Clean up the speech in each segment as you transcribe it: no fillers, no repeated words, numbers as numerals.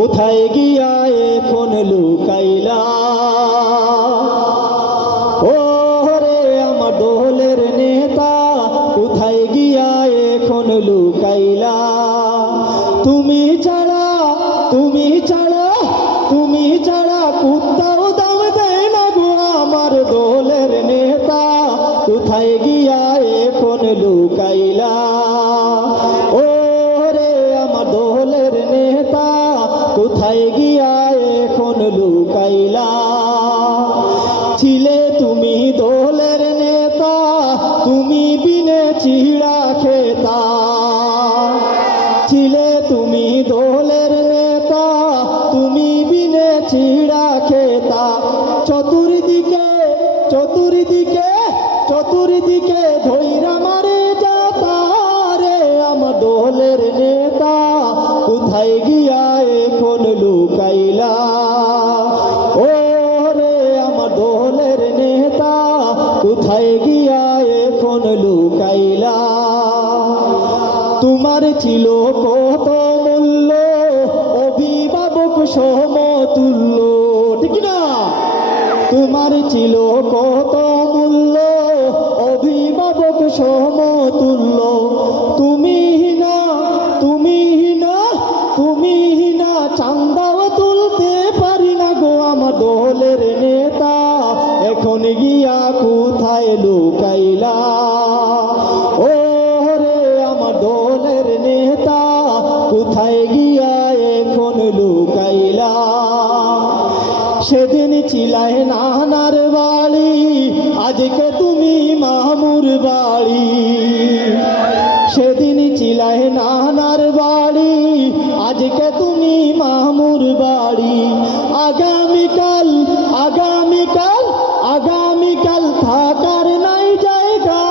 কোথায় গিয়া এখন লুকাইলা। ও রে আমার দোলের নেতা, কোথায় গিয়া এখন লুকাইলা। তুমি ছাড়া তুমি ছাড়া তুমি ছাড়া কুত্তাও দাম দেয় না গো আমার দোলের নেতা, কোথায় গিয়া এখন লুকাইলা। ও রে আমার দোলের নেতা, কোথায় গিয়া এখন লুকাইলা। ছিলে তুমি দোলের নেতা, তুমি বিনে চিড়া খেতা। ছিলে তুমি দোলের নেতা, তুমি বিনে চিড়া খেতা। চতুর্দিকে চতুর্দিকে চতুর্দিকে ধৈরা মারে যাতা রে আমার দোলের নেতা, কোথায় গিয়া এখন লুকাইলা। ও রে আমার দোলের নেতা, কোথায় গিয়া এখন লুকাইলা। তোমার ছিল কত মূল্য, অভিভাবক সমতুল্য, ঠিক না? তোমার ছিল কত মূল্য, অভিভাবক সমতুল্য। তুমি না তুমি না তুমি না চান্দাও তুলতে পারি না গো আমার দোলের নেতা, এখন গিয়া কোথায় লুকাইলা। ও রে আমার দোলের নেতা, কোথায় গিয়া এখন লুকাইলা। সেদিন ছিলাই নানার বাড়ি, আজকে তুমি মামুর বাড়ি। সেদিন ছিলাই নানার বাড়ি, আজকে তুমি মামুর বাড়ি। আগামীকাল আগামীকাল আগামীকাল থাকার নাই জায়গা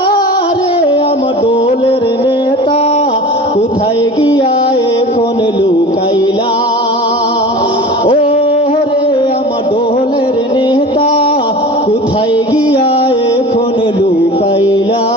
রে আমার দোলের নেতা, কোথায় গিয়া এখন লুকাইলা। ও রে আমার দোলের নেতা, কোথায় গিয়া এখন লুকাইলা।